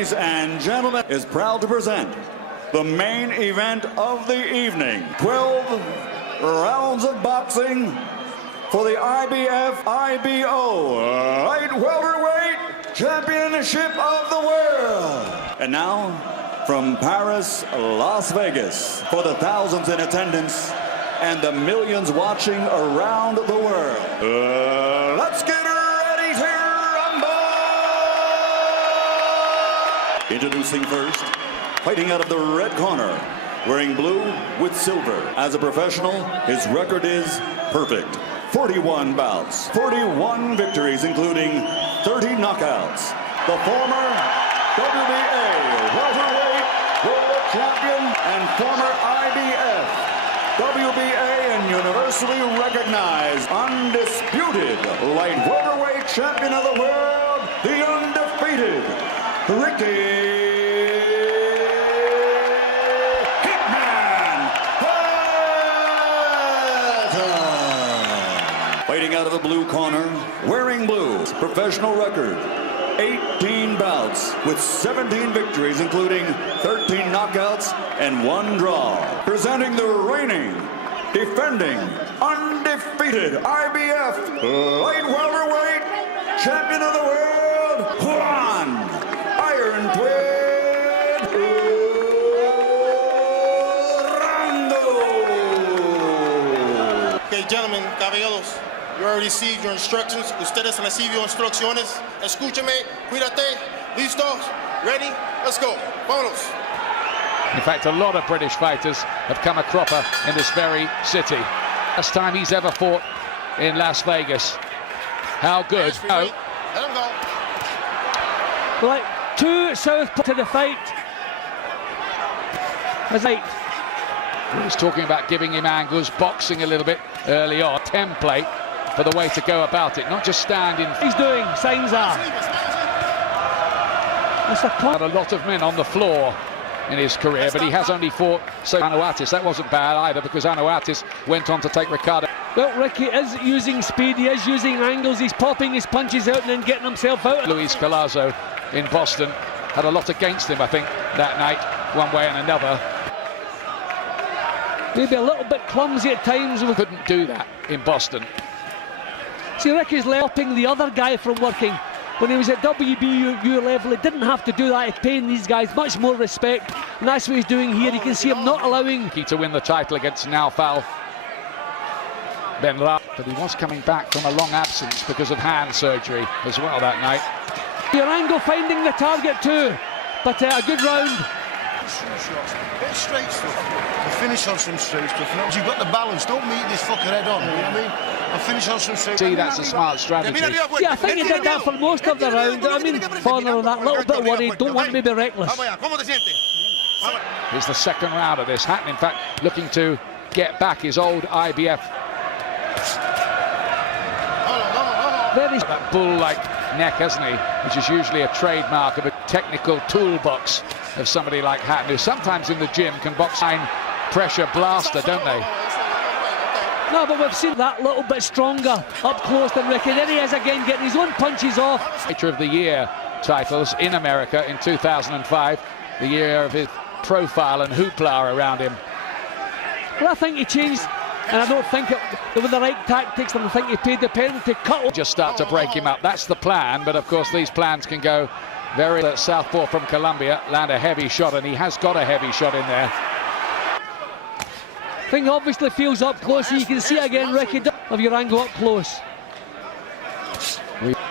Ladies and gentlemen, is proud to present the main event of the evening. 12 rounds of boxing for the IBF-IBO Light Welterweight Championship of the World. And now, from Paris, Las Vegas, for the thousands in attendance and the millions watching around the world, let's get ready to rumble! Introducing first, fighting out of the red corner, wearing blue with silver. As a professional, his record is perfect. 41 bouts, 41 victories, including 30 knockouts. The former WBA welterweight world champion and former IBF, WBA and universally recognized undisputed light welterweight champion of the world, the undefeated Ricky fighting out of the blue corner, wearing blue, professional record, 18 bouts with 17 victories, including 13 knockouts and 1 draw. Presenting the reigning, defending, undefeated IBF light welterweight champion of the world, Juan, Iron Twin Urango. Okay, gentlemen, caballeros. You already received your instructions. Ustedes han recibido instrucciones. Escúchame, cuídate, listos, ready, let's go. Vámonos. In fact, a lot of British fighters have come a cropper in this very city. Last time he's ever fought in Las Vegas. How good? Oh. Let him go. Right, 2 south to the fight. That's 8. He was talking about giving him angles, boxing a little bit early on. Template for the way to go about it, not just stand in. He's doing, signs are. Had a lot of men on the floor in his career, but he has only fought Anuatis. That wasn't bad either, because Anuatis went on to take Ricardo. Well, Ricky is using speed, he is using angles, he's popping his punches out and then getting himself out. Luis Collazo in Boston had a lot against him, I think, that night, one way and another. Maybe a little bit clumsy at times. We couldn't do that in Boston. See, Ricky's helping the other guy from working. When he was at WBU level, he didn't have to do that. He's paying these guys much more respect, and that's what he's doing here. You can see him not allowing to win the title against Naufal Ben La, but he was coming back from a long absence because of hand surgery as well that night. Urango finding the target too, but a good round. Bit straight stuff. And finish on some straight stuff. You've got the balance. Don't meet this fucker head on. You know what I mean? And finish on some straight. See, that's a smart strategy. Yeah, I think he did that for most of the round. I mean, Farner on that, little bit worried. Don't want to be reckless. Here's the second round of this. Hatton, in fact, looking to get back his old IBF. That bull-like neck, hasn't he? Which is usually a trademark of a technical toolbox of somebody like Hatton, who sometimes in the gym can box fine pressure blaster, don't they? No, but we've seen that little bit stronger up close than Ricky. Then he is again getting his own punches off. Fighter of the Year titles in America in 2005, the year of his profile and hoopla around him. Well, I think he changed, and I don't think there were the right tactics, and I think he paid the penalty cut. Just start to break him up. That's the plan, but of course these plans can go very. Southpaw from Colombia land a heavy shot, and he has got a heavy shot in there. Thing obviously feels up close, so you can see again Ricky of Urango up close.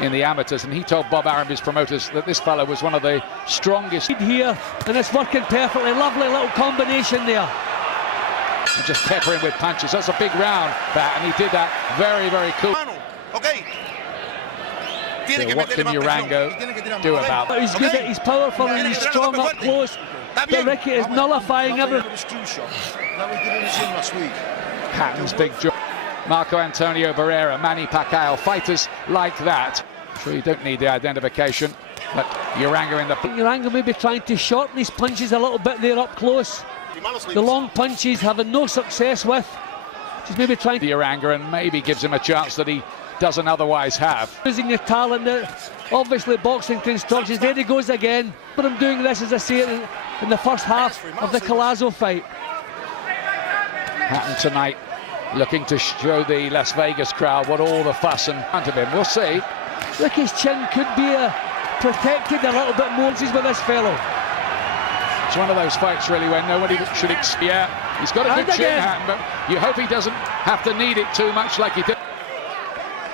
In the amateurs, and he told Bob Arum, his promoters, that this fellow was one of the strongest here, and it's working perfectly. Lovely little combination there. And just pepper him with punches. That's a big round, Pat, and he did that very, very cool. Okay. So what can Urango do about that? He's good, he's powerful, and he's strong up close. But Ricky is nullifying everything. Hatton's big job. Marco Antonio Barrera, Manny Pacquiao, fighters like that. Sure, you don't need the identification, but Urango in the... Urango maybe trying to shorten his punches a little bit there up close. The long punches having no success with. Just maybe trying the Urango, and maybe gives him a chance that he doesn't otherwise have. Using the talent that obviously boxing constructions. There he goes again. But I'm doing this, as I say, in the first half of the Collazo fight. Hatton tonight looking to show the Las Vegas crowd what all the fuss in front of him. We'll see. Ricky's chin could be protected a little bit more. He's with this fellow. It's one of those fights really where nobody should expect. Yeah, he's got a good chin, Hatton, but you hope he doesn't have to need it too much like he did.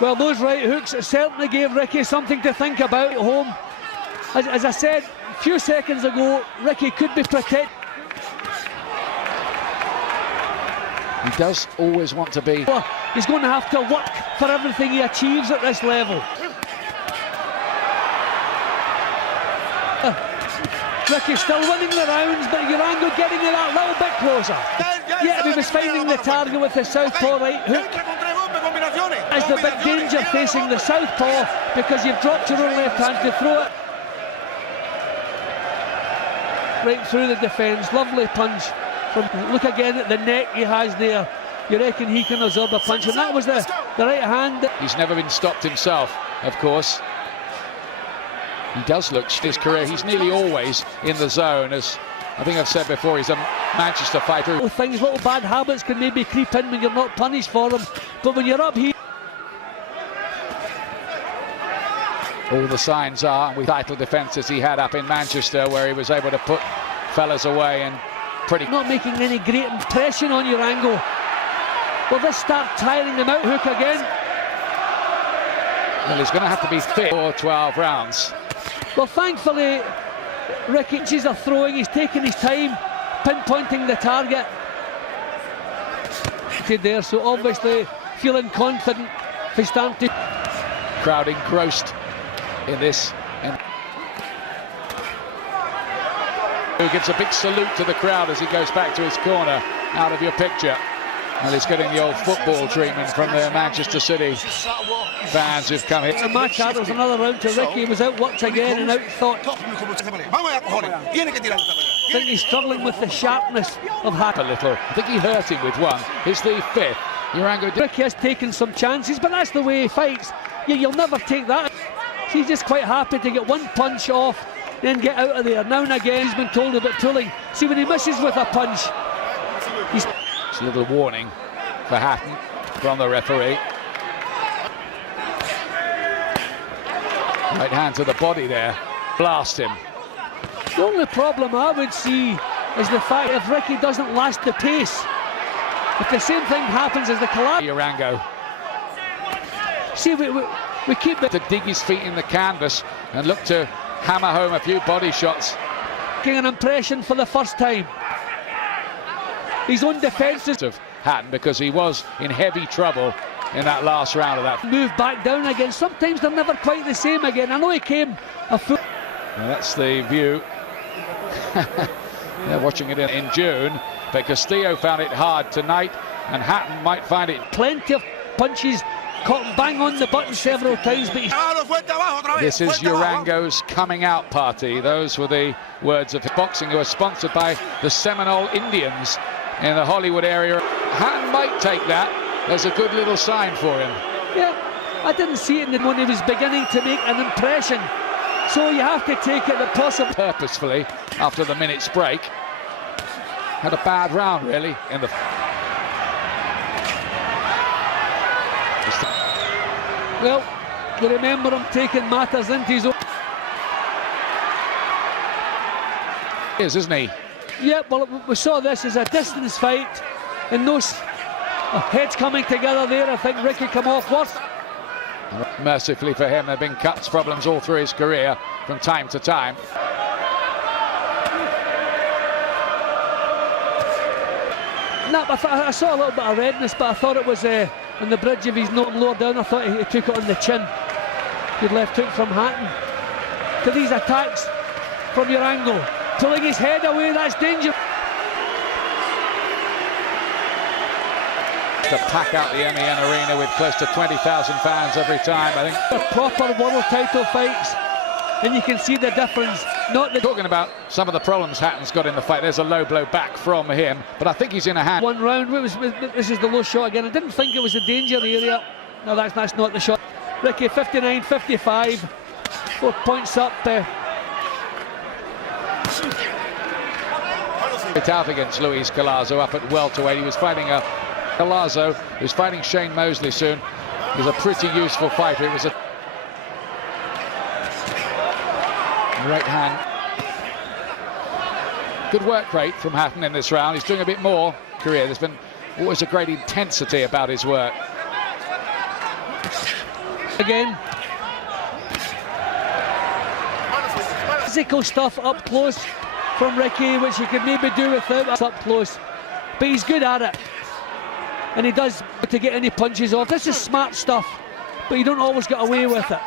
Well, those right hooks certainly gave Ricky something to think about at home. As I said a few seconds ago, Ricky could be protected. He does always want to be. Well, he's going to have to work for everything he achieves at this level. Ricky's still winning the rounds, but Urango getting it that little bit closer. Yeah, he was finding the target with the southpaw right hook. As the big danger facing the southpaw, because you've dropped your own left hand to throw it right through the defence. Lovely punch. Look again at the neck he has there. You reckon he can absorb a punch? And that was the right hand. He's never been stopped himself, of course. He does look his career. He's nearly always in the zone. As I think I've said before, he's a Manchester fighter. Little bad habits can maybe creep in when you're not punished for them. But when you're up here, all the signs are with title defences he had up in Manchester, where he was able to put fellas away and not making any great impression on Urango. Will this start tiring him out? Hook again. Well, he's going to have to be fit for 12 rounds. Well, thankfully, Ricky's are throwing. He's taking his time, pinpointing the target. There, so obviously feeling confident if he's starting to. Crowd engrossed in this. And who gives a big salute to the crowd as he goes back to his corner, out of your picture. Well, he's getting the old football treatment from the Manchester City fans who've come here. A match out, there was another round to Ricky. He was outworked again and outthought. I think he's struggling with the sharpness of Hatton. A little. I think he hurt him with one. It's the fifth. Urango. Ricky has taken some chances, but that's the way he fights. You'll never take that. He's just quite happy to get one punch off, then get out of there. Now and again he's been told about pulling. See, when he misses with a punch, it's a little warning for Hatton from the referee. Right hand to the body there. Blast him. The only problem I would see is the fact if Ricky doesn't last the pace. If the same thing happens as the collapse. Urango. See, we keep to dig his feet in the canvas and look to hammer home a few body shots. Making an impression for the first time. His own defences of Hatton, because he was in heavy trouble in that last round of that. Move back down again. Sometimes they're never quite the same again. I know he came a foot. Well, that's the view. They're watching it in June, but Castillo found it hard tonight, and Hatton might find it. Plenty of punches, caught bang on the button several times, but this is Urango's coming out party. Those were the words of boxing, who are sponsored by the Seminole Indians in the Hollywood area. Hatton might take that as a good little sign for him. Yeah, I didn't see it when he was beginning to make an impression. So you have to take it that possibly purposefully after the minute's break. Had a bad round really in the. Well, you remember him taking matters into his own. Isn't he? Yeah, well, we saw this as a distance fight, and those heads coming together there. I think Ricky come off worse. Mercifully for him, there have been cuts problems all through his career from time to time. No, I saw a little bit of redness, but I thought it was on the bridge of his nose lower down. I thought he took it on the chin. Good left hook from Hatton. To these attacks from Urango. Pulling his head away, that's danger. To pack out the MEN Arena with close to 20,000 fans every time, I think. The proper world title fights, and you can see the difference. Not the talking about some of the problems Hatton's got in the fight. There's a low blow back from him, but I think he's in a hand. One round. This is the low shot again. I didn't think it was the danger area. No, that's not the shot. Ricky 59-55. 4 points up. It's out against Luis Collazo up at welterweight. He was fighting Collazo, who's fighting Shane Mosley soon. He's a pretty useful fighter. It was a right hand. Good work rate from Hatton in this round. He's doing a bit more career. There's been always a great intensity about his work. Again. Physical stuff up close from Ricky, which he could maybe do without up close. But he's good at it. And he does to get any punches off. This is smart stuff, but you don't always get away with it.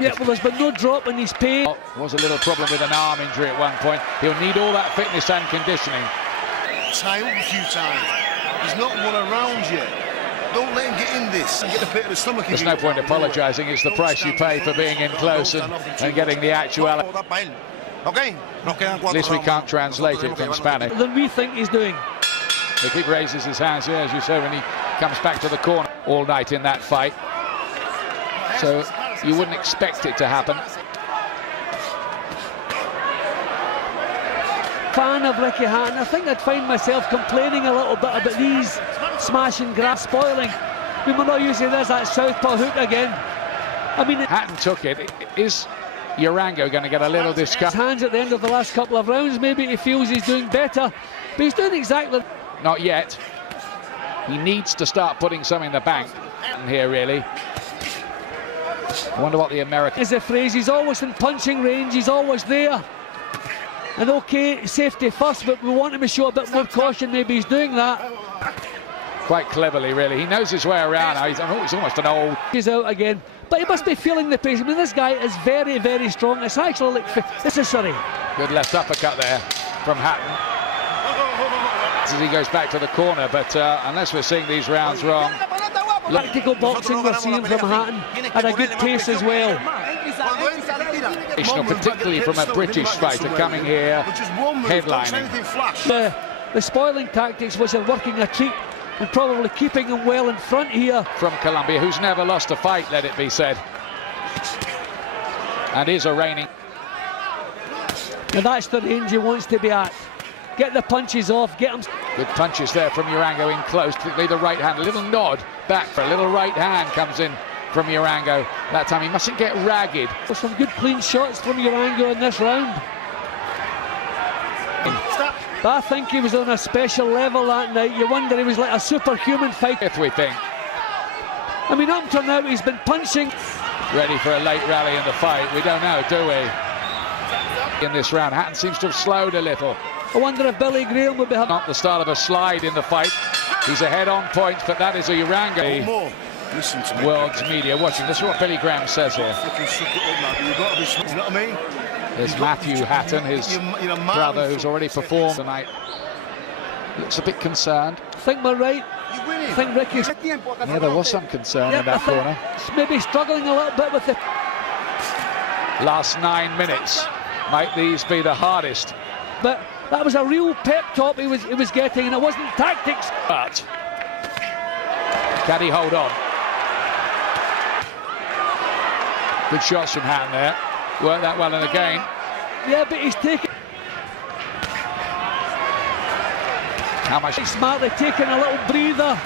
Yeah, well, there's been no drop in his pace. Was a little problem with an arm injury at one point. He'll need all that fitness and conditioning. Tie up a few times. He's not won a round yet. Don't let him get in this and get the pit of the stomach. There's no point apologising. It's the price you pay for being in close and getting the actuality. At least we can't translate it from Spanish. Than we think he's doing. The kid raises his hands here, as you say, when he comes back to the corner all night in that fight. So you wouldn't expect it to happen. Fan of Ricky Hatton. I think I'd find myself complaining a little bit about these smash and grab spoiling. We were not using this, that southpaw hook again. I mean, Hatton took it. Is Urango going to get a little disgust? Hands at the end of the last couple of rounds. Maybe he feels he's doing better, but he's doing exactly. Not yet. He needs to start putting some in the bank here, really. I wonder what the American is a phrase. He's always in punching range. He's always there. And okay, safety first, but we want him to show a bit more caution. Maybe he's doing that. Quite cleverly, really. He knows his way around now. He's almost an old. He's out again, but he must be feeling the pace. I mean, this guy is very, very strong. It's actually like necessary. Good left uppercut there from Hatton as he goes back to the corner. But unless we're seeing these rounds wrong, practical boxing we're seeing from Hatton at a good pace as well. Particularly from a British fighter coming here, headlining. The spoiling tactics which are working a treat and probably keeping him well in front here. From Colombia, who's never lost a fight, let it be said. And is a reigning. And that's the range he wants to be at. Get the punches off, get him. Good punches there from Urango in close, particularly the right hand. A little nod back for a little right hand comes in from Urango. That time he mustn't get ragged. Some good clean shots from Urango in this round. But I think he was on a special level that night. You wonder, he was like a superhuman fighter. If we think. I mean, up to now he's been punching. Ready for a late rally in the fight? We don't know, do we? In this round, Hatton seems to have slowed a little. I wonder if Billy Graham would be having. Not the start of a slide in the fight. He's ahead on points, but that is a Urango. Listen to me. World's media watching. This is what Billy Graham says here. You know what I mean? There's Matthew Hatton, his brother, who's already performed tonight. Looks a bit concerned. I think we're right. I think Ricky's. Yeah, there was some concern in that corner. Maybe struggling a little bit with the last 9 minutes. Might these be the hardest? But that was a real pep talk he was getting, and it wasn't tactics. But can he hold on? Good shots from Hatton there. Worked that well and again. Yeah, but he's taking. How much? He's smartly taking a little breather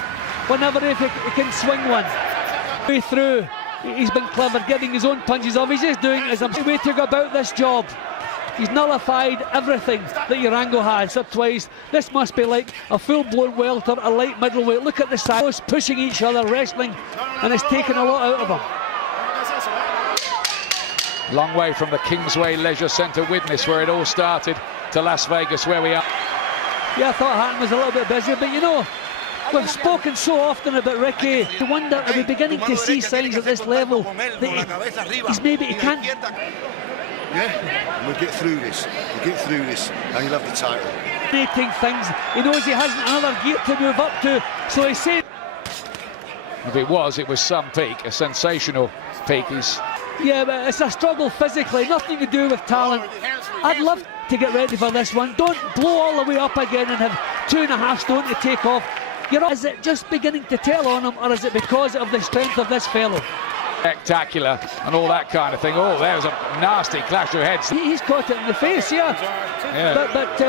whenever he can swing one. Way through, he's been clever getting his own punches off. He's just doing as a way to go about this job. He's nullified everything that Urango has up twice. This must be like a full-blown welter, a light middleweight. Look at the sides pushing each other, wrestling, and it's taken a lot out of them. Long way from the Kingsway Leisure Centre Widnes, where it all started, to Las Vegas, where we are. Yeah, I thought Hatton was a little bit busy, but you know, we've spoken so often about Ricky. I wonder, are we beginning to see signs at this level that he can't. Yeah, we'll get through this. We'll get through this, and he'll have the title. Things. He knows he hasn't another gear to move up to, so he said. If it was some peak, a sensational peak. Yeah, but it's a struggle physically, nothing to do with talent. I'd love to get ready for this one. Don't blow all the way up again and have 2.5 stone to take off. Is it just beginning to tell on him, or is it because of the strength of this fellow? Spectacular and all that kind of thing. Oh, there's a nasty clash of heads. He's caught it in the face, yeah. But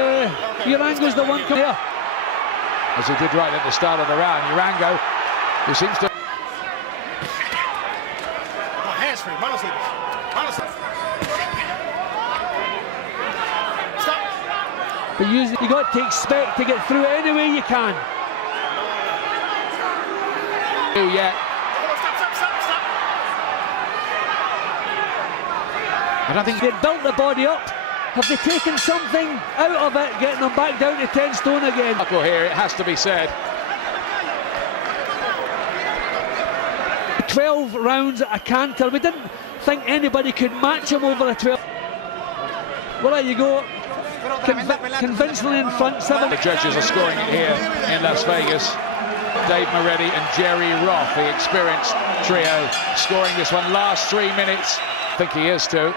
Urango's the one coming here. As he did right at the start of the round. Urango, who seems to... Hands free, honestly. But you got to expect to get through it any way you can. Yet. I don't think they've built the body up. Have they taken something out of it, getting them back down to 10 stone again? Here, it has to be said. 12 rounds at a canter. We didn't think anybody could match him over a 12. Well, there you go. Convincingly in front, 7. The judges are scoring it here in Las Vegas. Dave Moretti and Jerry Roth, the experienced trio, scoring this one last 3 minutes. I think he is too.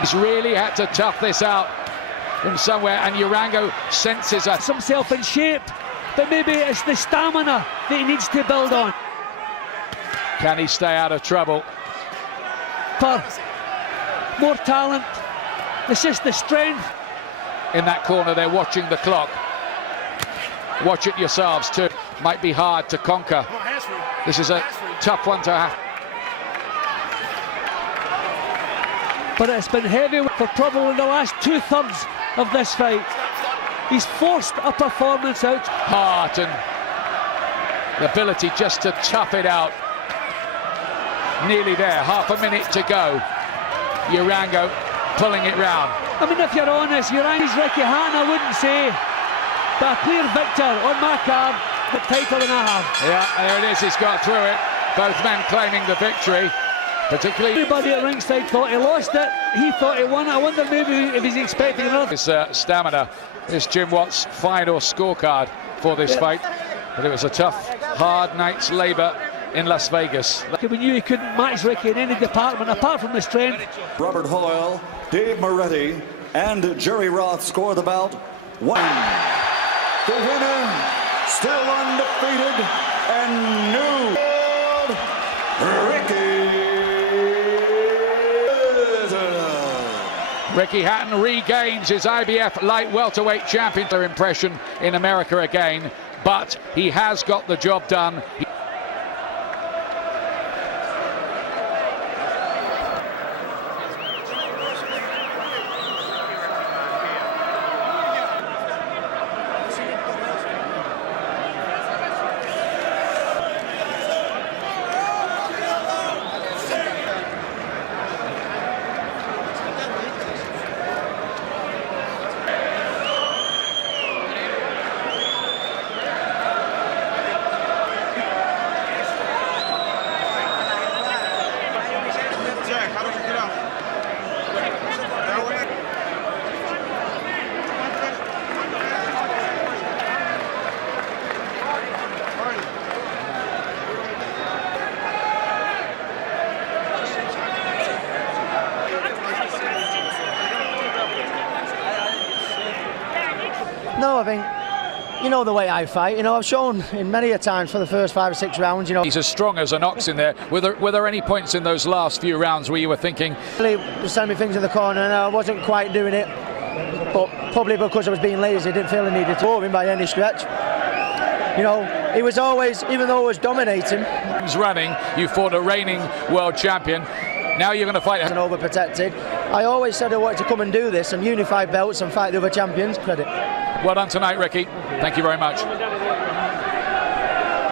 He's really had to tough this out from somewhere, and Urango senses himself in shape, but maybe it's the stamina that he needs to build on. Can he stay out of trouble? More talent, it's just the strength. In that corner, they're watching the clock. Watch it yourselves too. Might be hard to conquer. This is a tough one to have. But it's been heavy for probably the last 2/3 of this fight. He's forced a performance out. Hatton, the ability just to tough it out. Nearly there, half a minute to go. Urango pulling it round. I mean, if you're honest, Urango's Ricky Hatton, I wouldn't say. But a clear victor on my card, but tighter than I have. Yeah, there it is, he's got through it. Both men claiming the victory. Particularly... Everybody at ringside thought he lost it. He thought he won it. I wonder maybe if he's expecting another. His stamina is Jim Watt's final scorecard for this fight. But it was a tough, hard night's labour in Las Vegas. We knew he couldn't match Ricky in any department, apart from the strength. Robert Hoyle, Dave Moretti, and Jerry Roth score the bout 1. The winner, still undefeated and new Ricky Hatton regains his IBF light welterweight champion. Their impression in America again, but he has got the job done. No, I think, you know the way I fight. You know, I've shown in many a times for the first 5 or 6 rounds, you know. He's as strong as an ox in there. Were there any points in those last few rounds where you were thinking... He was sending me things in the corner and I wasn't quite doing it. But probably because I was being lazy, didn't feel I needed to move him by any stretch. You know, he was always, even though I was dominating... Running, you fought a reigning world champion. Now you're going to fight... And overprotected. I always said I wanted to come and do this and unify belts and fight the other champions. Credit. Well done tonight, Ricky. Thank you very much.